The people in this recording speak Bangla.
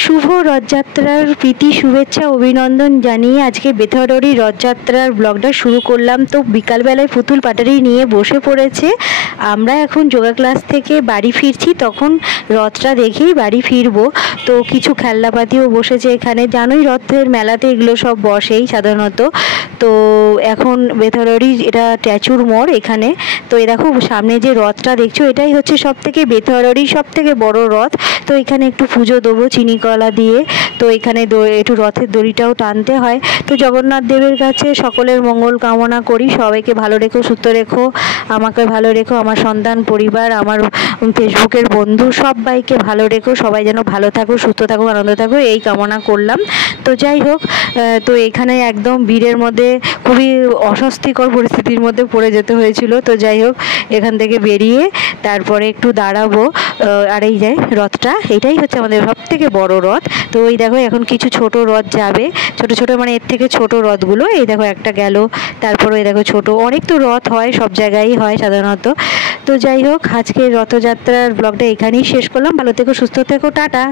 শুভ রথযাত্রার প্রীতি শুভেচ্ছা অভিনন্দন জানিয়ে আজকে বেথরডি রথযাত্রার ব্লগটা শুরু করলাম। তো বিকালবেলায় পুতুল পাটারি নিয়ে বসে পড়েছে। আমরা এখন যোগা ক্লাস থেকে বাড়ি ফিরছি, তখন রথটা দেখেই বাড়ি ফিরবো। তো কিছু খেলনাপাতিও বসেছে এখানে, জানোই রথের মেলাতে এগুলো সব বসেই সাধারণত। তো এখন বেথরডি এটা ট্যাচুর মোড় এখানে। তো এই দেখো সামনে যে রথটা দেখছো, এটাই হচ্ছে সব থেকে বেথরডির সব থেকে বড় রথ। তো এখানে একটু পুজো দেবো চিনি কলা দিয়ে। তো এখানে একটু রথের দড়িটাও টানতে হয়। তো জগন্নাথ দেবের কাছে সকলের মঙ্গল কামনা করি, সবাইকে ভালো রেখো, সুস্থ রেখো, আমাকে ভালো রেখো, আমার সন্তান পরিবার, আমার ফেসবুকের বন্ধু সবাইকে ভালো রেখো, সবাই যেন ভালো থাকো, সুস্থ থাকো, আনন্দ থাকো, এই কামনা করলাম। তো যাই হোক, তো এখানে একদম ভিড়ের মধ্যে খুবই অস্বস্তিকর পরিস্থিতির মধ্যে পড়ে যেতে হয়েছিল। তো যাই হোক, এখান থেকে বেরিয়ে তারপরে একটু দাঁড়াবো। আর এই যে রথটা, এটাই হচ্ছে আমাদের সব থেকে বড় রথ। তো এই দেখো এখন কিছু ছোট রথ যাবে, ছোট ছোট মানে এর থেকে ছোট রথগুলো। এই দেখো একটা গেল, তারপরে এই দেখো ছোট, অনেক তো রথ হয়, সব জায়গায়ই হয় সাধারণত। তো যাই হোক, আজকে রথযাত্রার ব্লগটা এখানেই শেষ করলাম। ভালো থেকো, সুস্থ থেকো, টাটা।